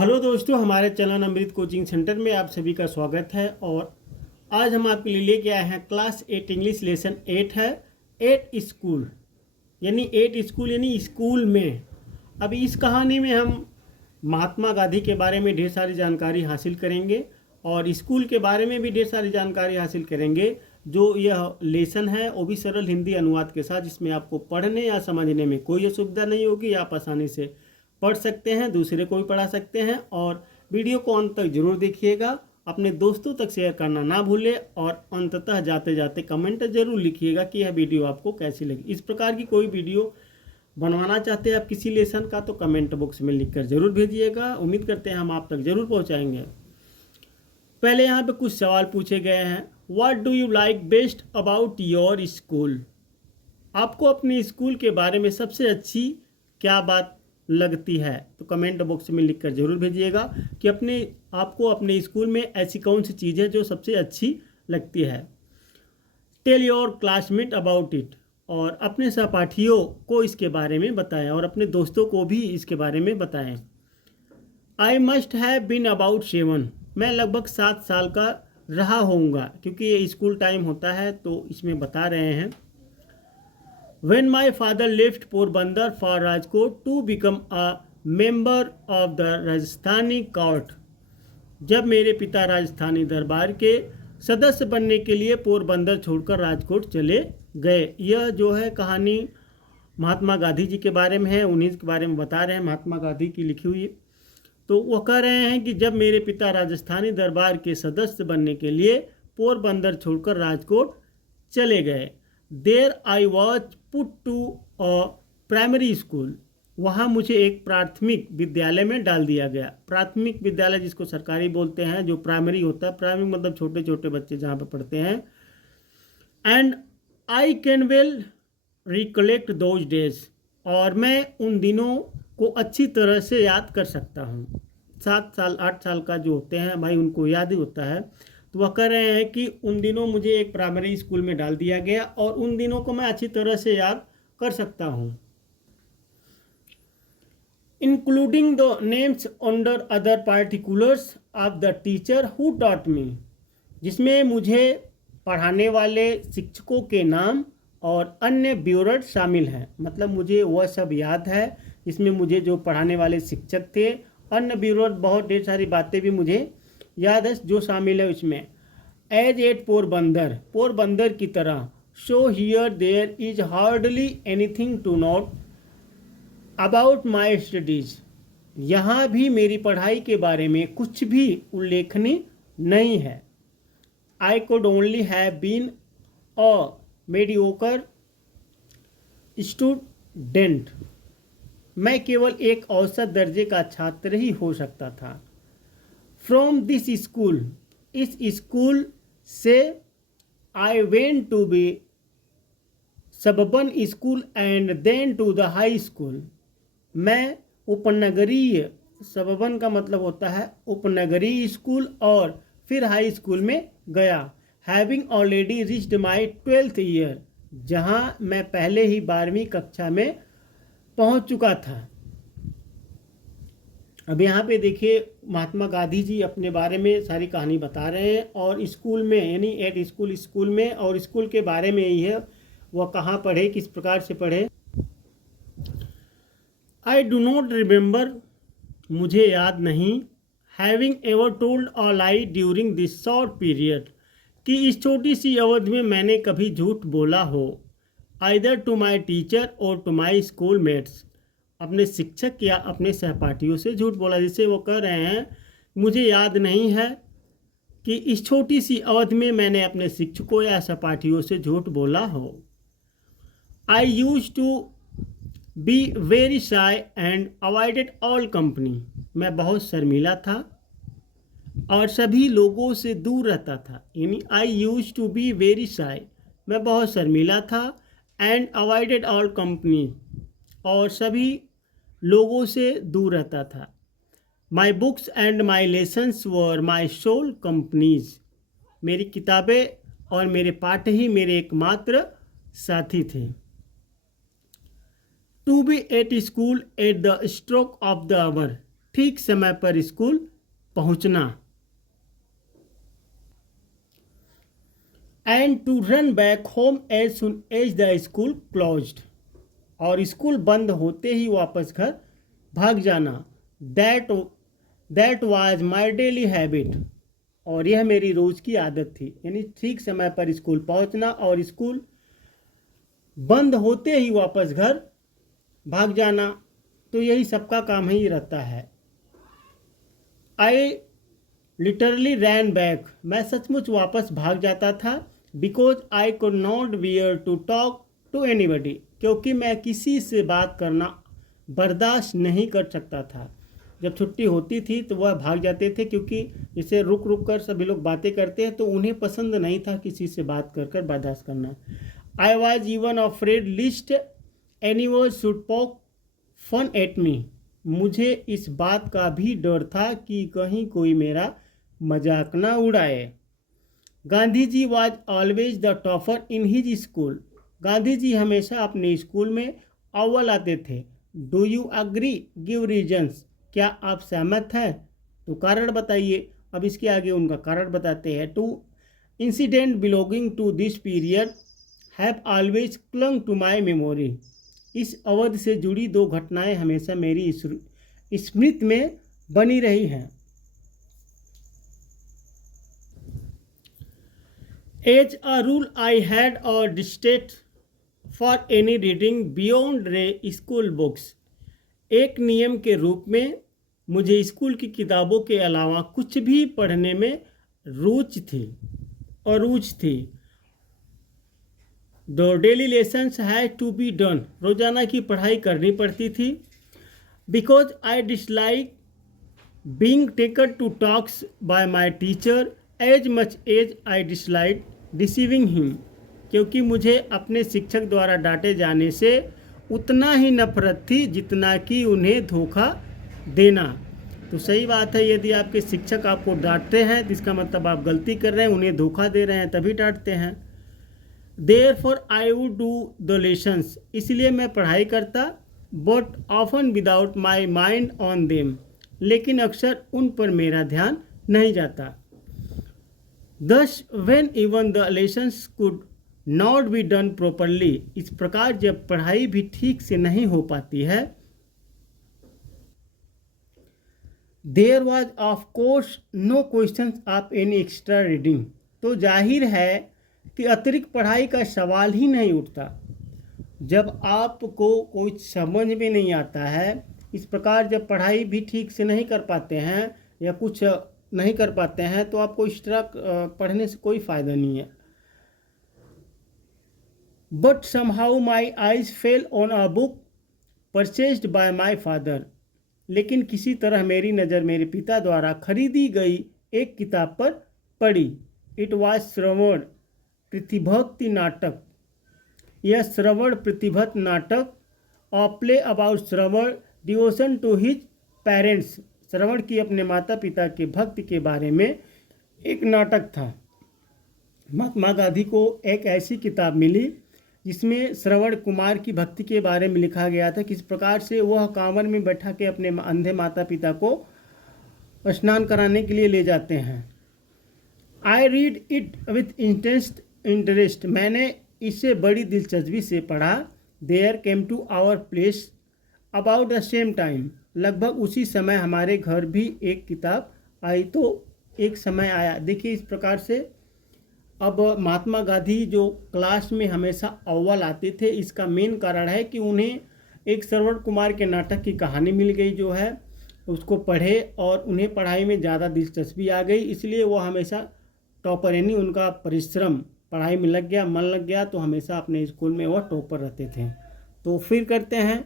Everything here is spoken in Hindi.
हेलो दोस्तों, हमारे चलन अमृत कोचिंग सेंटर में आप सभी का स्वागत है। और आज हम आपके लिए लेके आए हैं क्लास 8 इंग्लिश लेसन 8 है 8 स्कूल यानी स्कूल में। अभी इस कहानी में हम महात्मा गांधी के बारे में ढेर सारी जानकारी हासिल करेंगे और स्कूल के बारे में भी ढेर सारी जानकारी हासिल करेंगे। जो यह लेसन है वो भी सरल हिंदी अनुवाद के साथ, जिसमें आपको पढ़ने या समझने में कोई असुविधा नहीं होगी। आप आसानी से पढ़ सकते हैं, दूसरे को भी पढ़ा सकते हैं। और वीडियो को अंत तक जरूर देखिएगा, अपने दोस्तों तक शेयर करना ना भूलें और अंततः जाते जाते कमेंट जरूर लिखिएगा कि यह वीडियो आपको कैसी लगी। इस प्रकार की कोई वीडियो बनवाना चाहते हैं आप किसी लेसन का तो कमेंट बॉक्स में लिखकर जरूर भेजिएगा। उम्मीद करते हैं हम आप तक जरूर पहुंचाएंगे। पहले यहाँ पे कुछ सवाल पूछे गए हैं। What do you like best about your school? आपको अपने स्कूल के बारे में सबसे अच्छी क्या बात लगती है? तो कमेंट बॉक्स में लिखकर जरूर भेजिएगा कि आपको अपने स्कूल में ऐसी कौन सी चीज़ है जो सबसे अच्छी लगती है। Tell your classmate about it, और अपने सहपाठियों को इसके बारे में बताएं और अपने दोस्तों को भी इसके बारे में बताएं। I must have been about 7, मैं लगभग 7 साल का रहा होऊंगा, क्योंकि ये स्कूल टाइम होता है तो इसमें बता रहे हैं। When my father left Porbandar for Rajkot to become a member of the Rajasthani court, जब मेरे पिता राजस्थानी दरबार के सदस्य बनने के लिए पोरबंदर छोड़कर राजकोट चले गए। यह जो है कहानी महात्मा गांधी जी के बारे में है, उन्हीं के बारे में बता रहे हैं, महात्मा गांधी की लिखी हुई। तो वो कह रहे हैं कि जब मेरे पिता राजस्थानी दरबार के सदस्य बनने के लिए पोरबंदर छोड़कर राजकोट चले गए। There I was put to a primary school, वहाँ मुझे एक प्राथमिक विद्यालय में डाल दिया गया। प्राथमिक विद्यालय जिसको सरकारी बोलते हैं, जो प्राइमरी होता है, प्राइमरी मतलब छोटे छोटे बच्चे जहाँ पर पढ़ते हैं। And I can well recollect those days, और मैं उन दिनों को अच्छी तरह से याद कर सकता हूँ। 7 साल 8 साल का जो होते हैं भाई, उनको याद ही होता है। तो वह कह रहे हैं कि उन दिनों मुझे एक प्राइमरी स्कूल में डाल दिया गया और उन दिनों को मैं अच्छी तरह से याद कर सकता हूँ। Including the names under other particulars of the teacher who taught me, जिसमें मुझे पढ़ाने वाले शिक्षकों के नाम और अन्य ब्यूरोट शामिल हैं। मतलब मुझे वह सब याद है जिसमें मुझे जो पढ़ाने वाले शिक्षक थे, अन्य ब्यूरोट बहुत ढेर सारी बातें भी मुझे याद है जो शामिल है उसमें। एज एट पोरबंदर की तरह। So here there is hardly anything to note about my studies, यहाँ भी मेरी पढ़ाई के बारे में कुछ भी उल्लेखनीय नहीं है। I could only have been a mediocre student, मैं केवल एक औसत दर्जे का छात्र ही हो सकता था। फ्रॉम दिस स्कूल, इस स्कूल से I went to the suburban school and then to the high school, मैं उपनगरीय, सबर्बन का मतलब होता है उपनगरीय स्कूल, और फिर हाई स्कूल में गया। हैविंग ऑलरेडी रिच्ड माई 12th ईयर, जहाँ मैं पहले ही 12वीं कक्षा में पहुँच चुका था। अब यहाँ पे देखिए महात्मा गांधी जी अपने बारे में सारी कहानी बता रहे हैं और स्कूल में यानी 8 स्कूल में, और स्कूल के बारे में यही है वह कहाँ पढ़े, किस प्रकार से पढ़े। आई डू नॉट रिमेंबर, मुझे याद नहीं। Having ever told a lie during this short period, कि इस छोटी सी अवधि में मैंने कभी झूठ बोला हो। आइदर टू माई टीचर और टू माई स्कूल मेट्स, अपने शिक्षक या अपने सहपाठियों से झूठ बोला। जिसे वो कह रहे हैं मुझे याद नहीं है कि इस छोटी सी अवधि में मैंने अपने शिक्षकों या सहपाठियों से झूठ बोला हो। I used to be very shy and avoided all company, मैं बहुत शर्मीला था और सभी लोगों से दूर रहता था। यानी I used to be very shy, मैं बहुत शर्मीला था, एंड अवॉइडेड ऑल कंपनी, और सभी लोगों से दूर रहता था। My books and my lessons were my sole companies, मेरी किताबें और मेरे पाठ ही मेरे एकमात्र साथी थे। To be at school at the stroke of the hour, ठीक समय पर स्कूल पहुंचना। And to run back home as soon as the school closed, और स्कूल बंद होते ही वापस घर भाग जाना। That was my daily habit, और यह मेरी रोज़ की आदत थी। यानी ठीक समय पर स्कूल पहुंचना और स्कूल बंद होते ही वापस घर भाग जाना, तो यही सबका काम ही रहता है। आई लिटरली रैन बैक, मैं सचमुच वापस भाग जाता था। Because I could not bear to talk to anybody, क्योंकि मैं किसी से बात करना बर्दाश्त नहीं कर सकता था। जब छुट्टी होती थी तो वह भाग जाते थे, क्योंकि जैसे रुक रुक कर सभी लोग बातें करते हैं तो उन्हें पसंद नहीं था किसी से बात कर कर बर्दाश्त करना। I was even afraid list anyone should पोक फन एट मी, मुझे इस बात का भी डर था कि कहीं कोई मेरा मजाक ना उड़ाए। Gandhi ji was always the topper in his school, Gandhi ji हमेशा अपने स्कूल में अव्वल आते थे। Do you agree, give reasons, क्या आप सहमत हैं तो कारण बताइए। अब इसके आगे उनका कारण बताते हैं। Two incident belonging to this period have always clung to my memory, इस अवधि से जुड़ी दो घटनाएं हमेशा मेरी स्मृति में बनी रही हैं। As a rule I had a distaste for any reading beyond रे स्कूल बुक्स, एक नियम के रूप में मुझे स्कूल की किताबों के अलावा कुछ भी पढ़ने में रुचि थी। The daily lessons had to be done, रोजाना की पढ़ाई करनी पड़ती थी। Because I dislike being taken to टॉक्स by my teacher as much as I dislike deceiving him, क्योंकि मुझे अपने शिक्षक द्वारा डांटे जाने से उतना ही नफरत थी जितना कि उन्हें धोखा देना। तो सही बात है, यदि आपके शिक्षक आपको डांटते हैं तो इसका मतलब आप गलती कर रहे हैं, उन्हें धोखा दे रहे हैं, तभी डांटते हैं। Therefore I would do the lessons, इसलिए मैं पढ़ाई करता। But often without my mind on them, लेकिन अक्सर उन पर मेरा ध्यान नहीं जाता। दस when even the lessons could not be done properly, इस प्रकार जब पढ़ाई भी ठीक से नहीं हो पाती है। There was of course no question of any extra reading, तो जाहिर है कि अतिरिक्त पढ़ाई का सवाल ही नहीं उठता। जब आपको कोई समझ में नहीं आता है, इस प्रकार जब पढ़ाई भी ठीक से नहीं कर पाते हैं या कुछ नहीं कर पाते हैं, तो आपको एक्स्ट्रा पढ़ने से कोई फ़ायदा नहीं है। But somehow my eyes fell on a book purchased bye my father, लेकिन किसी तरह मेरी नज़र मेरे पिता द्वारा खरीदी गई एक किताब पर पड़ी। इट वॉज श्रवण प्रतिभक्ति नाटक, यह श्रवण प्रतिभत नाटक, a play about Shravan devotion to his parents, Shravan की अपने माता पिता के भक्ति के बारे में एक नाटक था। महात्मा गांधी को एक ऐसी किताब मिली जिसमें श्रवण कुमार की भक्ति के बारे में लिखा गया था, किस प्रकार से वह कांवर में बैठा के अपने अंधे माता पिता को स्नान कराने के लिए ले जाते हैं। I read it with interest, मैंने इसे बड़ी दिलचस्पी से पढ़ा। There came to our place about the same time, लगभग उसी समय हमारे घर भी एक किताब आई, तो एक समय आया। देखिए इस प्रकार से अब महात्मा गांधी जो क्लास में हमेशा अव्वल आते थे, इसका मेन कारण है कि उन्हें एक श्रवण कुमार के नाटक की कहानी मिल गई जो है, उसको पढ़े और उन्हें पढ़ाई में ज़्यादा दिलचस्पी आ गई, इसलिए वो हमेशा टॉपर, यानी उनका परिश्रम पढ़ाई में लग गया, मन लग गया, तो हमेशा अपने स्कूल में वह टॉपर रहते थे। तो फिर करते हैं